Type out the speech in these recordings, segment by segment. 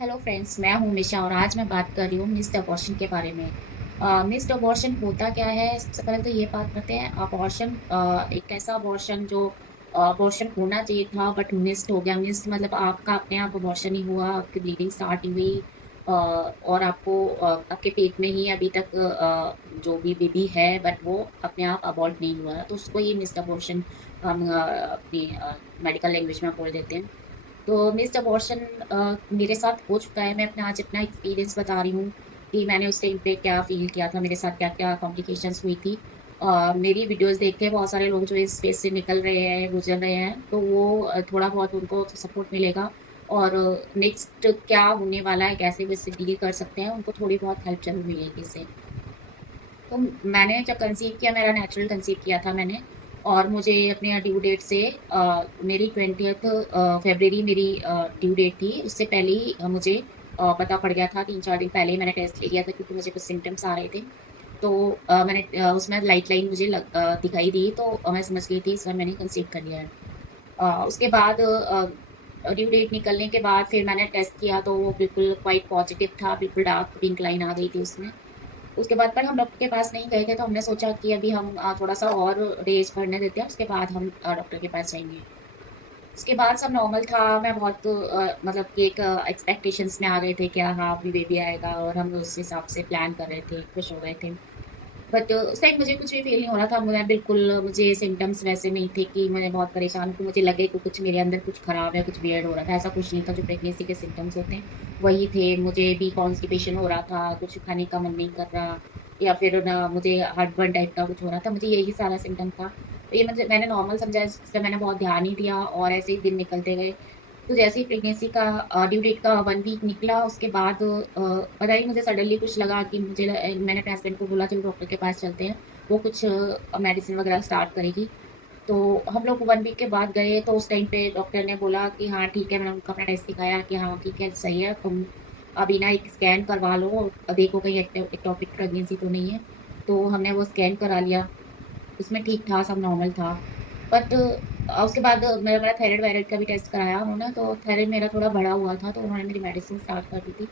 Hello friends, मैं हूं निशा और आज मैं बात कर रही हूँ मिस्ड अबॉर्शन के बारे में। मिस्ड अबॉर्शन होता क्या है? सबसे पहले तो ये बात करते हैं। अबॉर्शन एक ऐसा अबॉर्शन जो अबॉर्शन होना चाहिए था बट मिस्ड हो गया। मिस्ड मतलब आपका अपने आप अबॉर्शन ही हुआ, आपकी ब्लीडिंग स्टार्ट ही हुई और आपको आपके पेट में ही अभी तक जो भी बेबी है बट वो अपने आप अबॉर्ट नहीं हुआ, तो उसको ही मिस्ड अबॉर्शन हम अपनी मेडिकल लैंग्वेज में बोल देते हैं। तो मिस्ड अबॉर्शन मेरे साथ हो चुका है। मैं अपना आज अपना एक्सपीरियंस बता रही हूँ कि मैंने उस टाइम पे क्या फ़ील किया था, मेरे साथ क्या-क्या कॉम्प्लिकेशंस हुई थी। मेरी वीडियोज़ देख के बहुत सारे लोग जो इस फेज़ से निकल रहे हैं, गुज़र रहे हैं, तो वो थोड़ा बहुत उनको सपोर्ट मिलेगा और नेक्स्ट क्या होने वाला है, कैसे वो इससे डील कर सकते हैं, उनको थोड़ी बहुत हेल्प ज़रूर मिलेगी इससे। तो मैंने जब कंसीव किया, मेरा नेचुरल कंसीव किया था मैंने। और मुझे अपने ड्यू डेट से मेरी 20th फरवरी मेरी ड्यू डेट थी। उससे पहले ही मुझे पता पड़ गया था। 3-4 दिन पहले ही मैंने टेस्ट ले लिया था क्योंकि मुझे कुछ सिम्टम्स आ रहे थे। तो मैंने उसमें लाइट लाइन मुझे दिखाई दी, तो मैं समझ गई थी इस बार मैंने कंसीव कर लिया है। उसके बाद ड्यू डेट निकलने के बाद फिर मैंने टेस्ट किया तो वो बिल्कुल क्वाइट पॉजिटिव था, बिल्कुल डार्क पिंक लाइन आ गई थी उसमें। उसके बाद पर हम डॉक्टर के पास नहीं गए थे, तो हमने सोचा कि अभी हम थोड़ा-सा और डेज़ बढ़ने देते हैं, उसके बाद हम डॉक्टर के पास जाएँगे। उसके बाद सब नॉर्मल था। मैं बहुत मतलब कि एक एक्सपेक्टेशंस में आ गए थे कि हाँ, अभी बेबी आएगा और हम उस हिसाब से प्लान कर रहे थे, खुश हो रहे थे। बट उस टाइम मुझे कुछ भी फ़ील नहीं हो रहा था। मुझे सिम्पटम्स वैसे नहीं थे कि मैं बहुत परेशान हूँ, कि मुझे लगे कि कुछ मेरे अंदर कुछ ख़राब है, कुछ वियर्ड हो रहा था। ऐसा कुछ नहीं था, जो प्रेगनेंसी के सिम्पटम्स होते हैं, वही थे। मुझे भी कॉन्स्टिपेशन हो रहा था, कुछ खाने का मन नहीं कर रहा या फिर ना मुझे हार्टबर्न टाइप का कुछ हो रहा था। मुझे यही सारा सिम्पटम था। तो ये मैंने नॉर्मल समझा, इस पे मैंने बहुत ध्यान नहीं दिया और ऐसे ही दिन निकलते गए। तो जैसे ही प्रेगनेंसी का ड्यू डेट का 1 वीक निकला, उसके बाद पता नहीं मुझे सडनली कुछ लगा कि मैंने अपने हस्बैंड को बोला चलो डॉक्टर के पास चलते हैं, वो कुछ मेडिसिन वगैरह स्टार्ट करेगी। तो हम लोग 1 वीक के बाद गए, तो उस टाइम पे डॉक्टर ने बोला कि हाँ ठीक है। मैंने उनको अपना टेस्ट दिखाया कि हाँ ठीक है, सही है, तुम अभी ना एक स्कैन करवा लो और देखो कहीं एक्टोपिक प्रेगनेंसी तो नहीं है। तो हमने वो स्कैन करा लिया, उसमें ठीक था, सब नॉर्मल था। बट उसके बाद मेरा थायराइड वायराइड का भी टेस्ट कराया उन्होंने, तो थायराइड मेरा थोड़ा बढ़ा हुआ था, तो उन्होंने मेरी मेडिसिन स्टार्ट कर दी थी।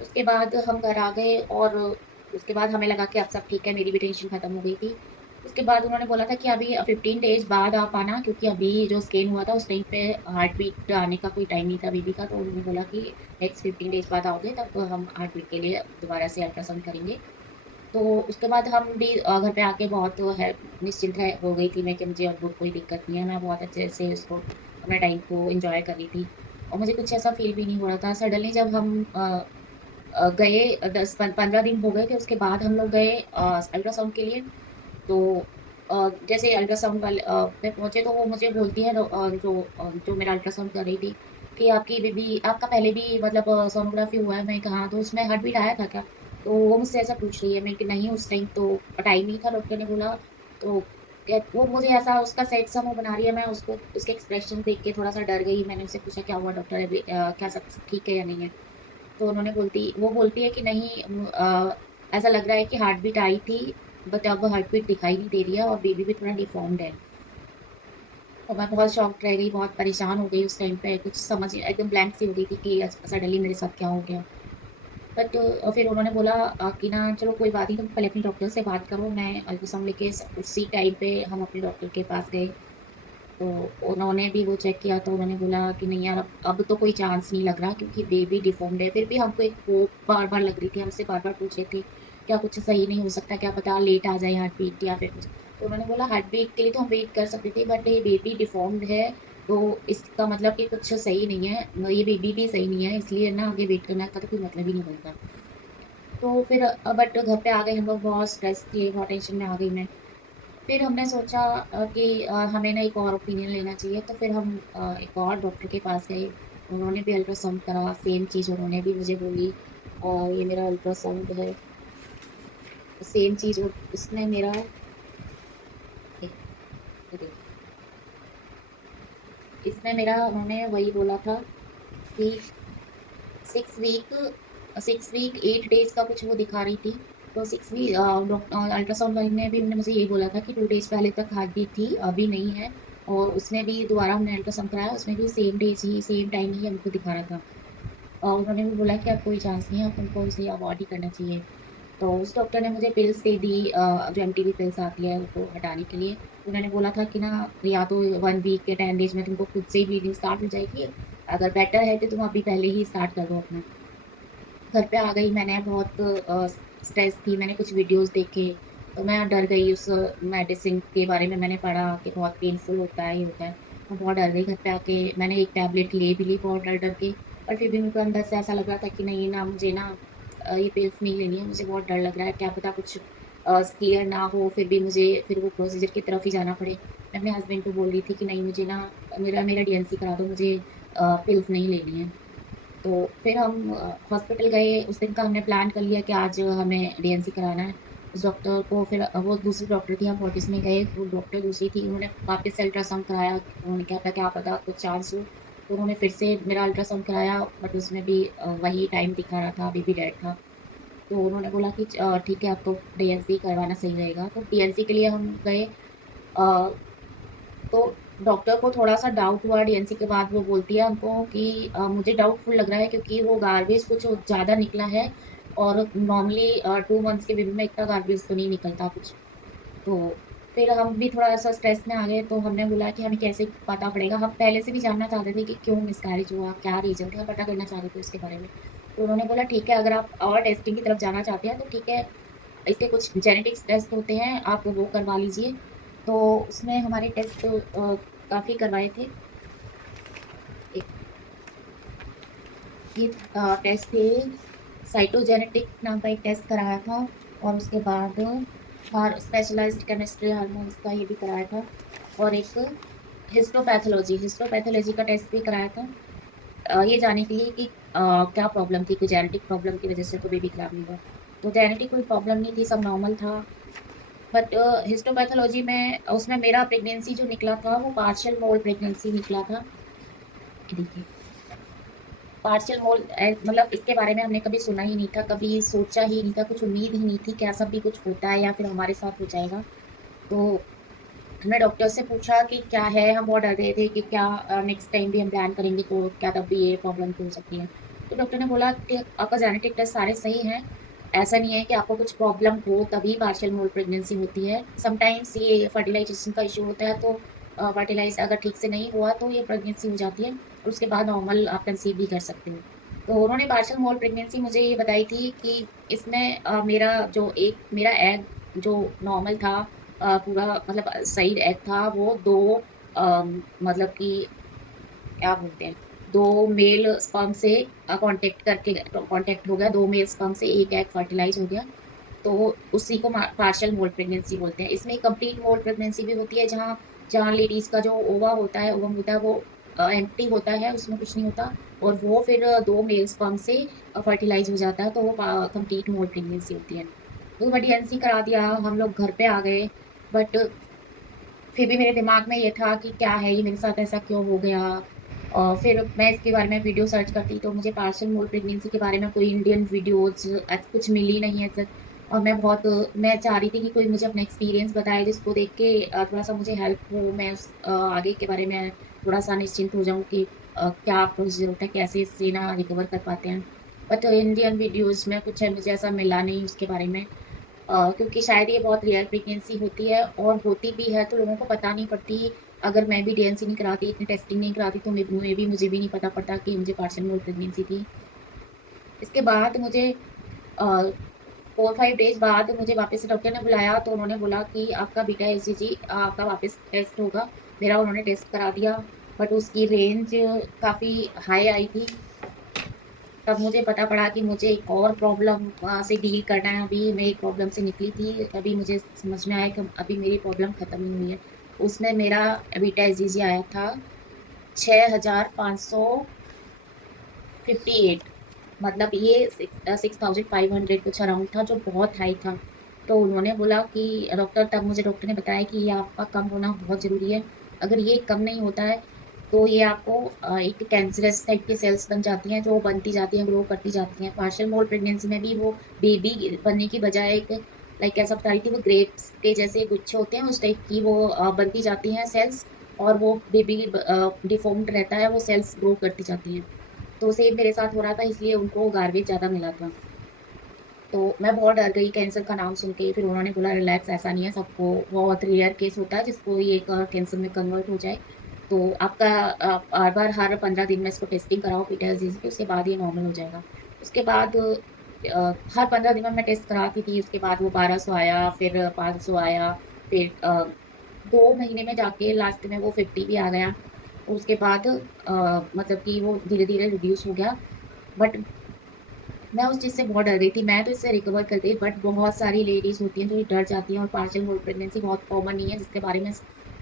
उसके बाद हम घर आ गए और उसके बाद हमें लगा कि अब सब ठीक है, मेरी भी टेंशन खत्म हो गई थी। उसके बाद उन्होंने बोला था कि अभी 15 डेज़ बाद आप आना, क्योंकि अभी जो स्कैन हुआ था उस टाइम पे हार्ट बीट आने का कोई टाइम नहीं था बेबी का। तो उन्होंने बोला कि नेक्स्ट 15 डेज़ बाद आओगे तब हम हार्ट बीट के लिए दोबारा से अल्ट्रासाउंड करेंगे। तो उसके बाद हम भी घर पे आके बहुत है निश्चिंत है हो गई थी मैं कि मुझे अब कोई दिक्कत नहीं है। मैं बहुत अच्छे से उसको अपने टाइम को एन्जॉय कर रही थी और मुझे कुछ ऐसा फ़ील भी नहीं हो रहा था। सडनली जब हम गए 10-15 दिन हो गए थे, उसके बाद हम लोग गए अल्ट्रासाउंड के लिए। तो जैसे अल्ट्रासाउंड वाले पे पहुँचे, तो वो मुझे बोलती है जो मेरा अल्ट्रासाउंड कर रही थी कि आपकी बेबी आपका पहले भी मतलब सोनोग्राफी हुआ है? मैं कहा, तो उसमें हार्ट बीट आया था क्या? तो वो मुझसे ऐसा पूछ रही है। मैं कि नहीं, उस टाइम तो टाइम नहीं था, डॉक्टर ने बोला। तो वो मुझे ऐसा उसका सैड सा मुँह बना रही है। मैं उसको उसके एक्सप्रेशन देख के थोड़ा-सा डर गई। मैंने उससे पूछा, क्या हुआ डॉक्टर, अभी क्या सब ठीक है या नहीं है? तो वो बोलती है कि नहीं, ऐसा लग रहा है कि हार्ट बीट आई थी बट अब हार्ट बीट दिखाई नहीं दे रही है और बेबी भी थोड़ा डिफ़ॉर्म्ड है। और मैं बहुत शॉक्ड रह गई, बहुत परेशान हो गई उस टाइम पे, कुछ समझ एकदम ब्लैंक सी हो गई थी कि सडनली मेरे साथ क्या हो गया। बट फिर उन्होंने बोला कि ना चलो कोई बात नहीं, तुम पहले अपने डॉक्टर से बात करो। मैं अल्ट्रासाउंड लेके उसी टाइम पे हम अपने डॉक्टर के पास गए। तो उन्होंने भी वो चेक किया, तो उन्होंने बोला कि नहीं यार, अब तो कोई चांस नहीं लग रहा क्योंकि बेबी डिफ़ॉर्म्ड है। फिर भी हमको एक होप बार-बार लग रही थी, हमसे बार-बार पूछ रहे थे, क्या कुछ सही नहीं हो सकता? क्या पता लेट आ जाए हार्ट बीट या फिर कुछ। तो उन्होंने बोला हार्ट बीट के लिए तो हम वेट कर सकते थे, बट ये बेबी डिफ़ॉर्म्ड है, तो इसका मतलब कि कुछ सही नहीं है। ये बेबी भी सही नहीं है, इसलिए ना आगे वेट करने का तो कोई मतलब ही नहीं बनता। तो फिर बट घर पे आ गए हम लोग, बहुत स्ट्रेस थे, बहुत टेंशन में आ गई मैं। फिर हमने सोचा कि हमें ना एक और ओपिनियन लेना चाहिए, तो फिर हम एक और डॉक्टर के पास गए। उन्होंने भी अल्ट्रासाउंड करा, सेम चीज़ उन्होंने भी मुझे बोली। ये मेरा अल्ट्रासाउंड है, सेम चीज़ उसने मेरा एक ये देखिए, इसमें मेरा उन्होंने वही बोला था कि 6 वीक 6 वीक 8 डेज़ का कुछ वो दिखा रही थी। तो 6 अल्ट्रासाउंड वाली ने भी मुझे यही बोला था कि 2 डेज़ पहले तक हार्ट बीट थी, अभी नहीं है। और उसमें भी दोबारा हमने अल्ट्रासाउंड कराया, उसमें भी सेम डेज़ ही, सेम टाइम ही हमको दिखा रहा था। और उन्होंने भी बोला कि अब कोई चांस नहीं है, अब तुमको इसे अवॉइड ही करना चाहिए। तो उस डॉक्टर ने मुझे पिल्स दे दी, जो एमटीबी पिल्स आती है उसको हटाने के लिए। उन्होंने बोला था कि ना या तो 1 वीक या 10 डेज़ में तुमको खुद से ही ब्लीडिंग स्टार्ट हो जाएगी, अगर बेटर है तो तुम अभी पहले ही स्टार्ट कर दो अपना। घर पे आ गई, मैंने बहुत स्ट्रेस थी, मैंने कुछ वीडियोज़ देखे, तो मैं डर गई उस मेडिसिन के बारे में मैंने पढ़ा कि बहुत पेनफुल होता है, ये होता है। मैं बहुत डर गई घर पे आके, मैंने एक टैबलेट ले भी ली बहुत डर-डर के, पर फिर भी मेरे को अंदर से ऐसा लग रहा था कि नहीं ना मुझे ना ये पिल्स नहीं लेनी है, मुझे बहुत डर लग रहा है, क्या पता कुछ क्लियर ना हो, फिर भी मुझे फिर वो प्रोसीजर की तरफ ही जाना पड़े। मैं अपने हस्बैंड को बोल रही थी कि नहीं मुझे ना मेरा मेरा डीएनसी करा दो, मुझे पिल्स नहीं लेनी है। तो फिर हम हॉस्पिटल गए, उस दिन का हमने प्लान कर लिया कि आज हमें डीएनसी कराना है। उस डॉक्टर को फिर वो दूसरी डॉक्टर थी, हम फोर्टिस में गए, वो डॉक्टर दूसरी थी, उन्होंने वापस से अल्ट्रासाउंड कराया, उन्होंने कहा था क्या पता कुछ चांस हो, तो उन्होंने फिर से मेरा अल्ट्रासाउंड कराया, बट उसमें भी वही टाइम दिखा रहा था, बेबी डेड था। तो उन्होंने बोला कि ठीक है अब तो डीएनसी करवाना सही रहेगा, तो डीएनसी के लिए हम गए। अ, तो डॉक्टर को थोड़ा-सा डाउट हुआ डीएनसी के बाद, वो बोलती है हमको कि मुझे डाउटफुल लग रहा है क्योंकि वो गार्बेज कुछ ज़्यादा निकला है और नॉर्मली 2 मंथ्स के बेबी में इतना गार्बेज तो नहीं निकलता कुछ। तो फिर हम भी थोड़ा-सा स्ट्रेस में आ गए, तो हमने बोला कि हमें कैसे पता पड़ेगा? हम पहले से भी जानना चाहते थे कि क्यों मिसकैरेज हुआ, क्या रीज़न था, पता करना चाहते थे उसके बारे में। तो उन्होंने बोला ठीक है अगर आप और टेस्टिंग की तरफ जाना चाहते हैं तो ठीक है, इसके कुछ जेनेटिक्स टेस्ट होते हैं, आप वो करवा लीजिए। तो उसमें हमारे टेस्ट काफ़ी करवाए थे। एक ये टेस्ट थे, साइटोजेनेटिक नाम का एक टेस्ट कराया था और उसके बाद स्पेशलाइज्ड केमिस्ट्री हार्मोन्स का ये भी कराया था और एक हिस्टोपैथोलॉजी का टेस्ट भी कराया था, ये जानने के लिए कि क्या प्रॉब्लम थी, कोई जेनेटिक प्रॉब्लम की वजह से तो बेबी खराब नहीं हुआ। तो जेनेटिक कोई प्रॉब्लम नहीं थी, सब नॉर्मल था। बट हिस्टोपैथोलॉजी में उसमें मेरा प्रेगनेंसी जो निकला था वो पार्शियल मोल प्रेगनेंसी निकला था। ये देखिए, पार्शियल मोल मतलब इसके बारे में हमने कभी सुना ही नहीं था, कभी सोचा ही नहीं था, कुछ उम्मीद ही नहीं थी कि ऐसा भी कुछ होता है या फिर हमारे साथ हो जाएगा। तो हमने डॉक्टर से पूछा कि क्या है, हम बहुत डर रहे थे कि क्या नेक्स्ट टाइम भी हम प्लान करेंगे तो क्या तब भी ये प्रॉब्लम हो सकती है। तो डॉक्टर ने बोला कि आपका जेनेटिक टेस्ट सारे सही हैं, ऐसा नहीं है कि आपको कुछ प्रॉब्लम हो तभी पार्शियल मोल प्रेगनेंसी होती है। समटाइम्स ये फर्टिलाइजेशन का इशू होता है, तो फर्टिलाइज अगर ठीक से नहीं हुआ तो ये प्रेगनेंसी हो जाती है और उसके बाद नॉर्मल आप कंसीव भी कर सकते हो। तो उन्होंने पार्शियल मोल प्रेगनेंसी मुझे ये बताई थी कि इसमें मेरा एग जो नॉर्मल था, पूरा मतलब सही एग था, वो 2 मतलब कि क्या बोलते हैं, 2 मेल स्पर्म से कांटेक्ट हो गया, 2 मेल स्पर्म से 1 एग फर्टिलाइज़ हो गया, तो उसी को पार्शियल मोल प्रेगनेंसी बोलते हैं। इसमें कंप्लीट मोल प्रेगनेंसी भी होती है जहाँ जहाँ लेडीज़ का जो ओवम होता है वो एम्प्टी होता है, उसमें कुछ नहीं होता और वो फिर 2 मेल स्पर्म से फर्टिलाइज़ हो जाता है, तो वो कंप्लीट मोल प्रेगनेंसी होती है। तो मैं डीएनसी करा दिया, हम लोग घर पे आ गए, बट फिर भी मेरे दिमाग में ये था कि क्या है ये, मेरे साथ ऐसा क्यों हो गया? फिर मैं इसके बारे में वीडियो सर्च करती तो मुझे पार्शियल मोल प्रेगनेंसी के बारे में कोई इंडियन वीडियोज़ कुछ मिली नहीं है सच। और मैं चाह रही थी कि कोई मुझे अपना एक्सपीरियंस बताए जिसको देख के थोड़ा-सा मुझे हेल्प हो, मैं आगे के बारे में थोड़ा-सा निश्चिंत हो जाऊँ कि क्या प्रोसीजर होता है, कैसे इससे ना रिकवर कर पाते हैं। बट इंडियन वीडियोज़ में कुछ है मुझे ऐसा मिला नहीं उसके बारे में। क्योंकि शायद ये बहुत रेयर प्रेगनेंसी होती है और होती भी है तो लोगों को पता नहीं पड़ती। अगर मैं भी डीएनसी नहीं कराती, इतनी टेस्टिंग नहीं कराती तो मे बी मुझे भी नहीं पता पड़ता कि मुझे पार्शियल मोल प्रेगनेंसी थी। इसके बाद मुझे 4-5 डेज़ बाद मुझे वापस से डॉक्टर ने बुलाया तो उन्होंने बोला कि आपका बीटा एचसीजी आपका वापस टेस्ट होगा। मेरा उन्होंने टेस्ट करा दिया, बट उसकी रेंज काफ़ी हाई आई थी। तब मुझे पता पड़ा कि मुझे एक और प्रॉब्लम से डील करना है। अभी मैं एक प्रॉब्लम से निकली थी, अभी मुझे समझ में आया कि अभी मेरी प्रॉब्लम खत्म नहीं हुई है। उसमें मेरा बीटा एसीजी आया था 6558, मतलब ये 6500 कुछ अराउंड था, जो बहुत हाई था। तो उन्होंने बोला कि डॉक्टर ने बताया कि ये आपका कम होना बहुत ज़रूरी है। अगर ये कम नहीं होता है तो ये आपको एक कैंसरस टाइप की सेल्स बन जाती हैं, जो बनती जाती हैं, ग्रो करती जाती हैं। पार्शियल मोल प्रेगनेंसी में भी वो बेबी बनने की बजाय एक लाइक ऐसा बता रही थी, वो ग्रेप्स के जैसे गुच्छे होते हैं उस टाइप की वो बनती जाती हैं सेल्स, और वो बेबी डिफॉर्म्ड रहता है, वो सेल्स ग्रो करती जाती हैं। तो सेम मेरे साथ हो रहा था, इसलिए उनको गार्बेज ज़्यादा मिला था। तो मैं बहुत डर गई कैंसर का नाम सुन के। फिर उन्होंने बोला रिलैक्स, ऐसा नहीं है, सबको बहुत रेयर केस होता है जिसको ये कैंसर में कन्वर्ट हो जाए। तो आपका बार बार हर 15 दिन में इसको टेस्टिंग कराओ पीटीएस की, उसके बाद ये नॉर्मल हो जाएगा। उसके बाद हर 15 दिन में मैं टेस्ट कराती थी। उसके बाद वो 1200 आया, फिर 500 आया, फिर 2 महीने में जाके लास्ट में वो 50 भी आ गया। उसके बाद मतलब कि वो धीरे धीरे रिड्यूस हो गया। बट मैं उस चीज़ से बहुत डर गई थी। मैं तो इससे रिकवर कर गई, बट बहुत सारी लेडीज़ होती हैं जो डर जाती हैं। और पार्शियल मोड प्रेगनेंसी बहुत कॉमन नहीं है, जिसके बारे में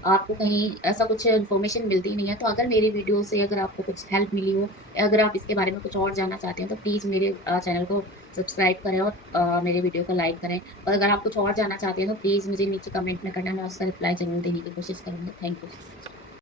आपको कहीं ऐसा कुछ इन्फॉर्मेशन मिलती नहीं है। तो अगर मेरी वीडियो से अगर आपको कुछ हेल्प मिली हो, या अगर आप इसके बारे में कुछ और जानना चाहते हैं, तो प्लीज़ मेरे चैनल को सब्सक्राइब करें और मेरे वीडियो को लाइक करें। और अगर आप कुछ और जानना चाहते हैं, तो प्लीज़ मुझे नीचे कमेंट में करना, मैं उसका रिप्लाई ज़रूर देने की कोशिश करूँगी। Thank you.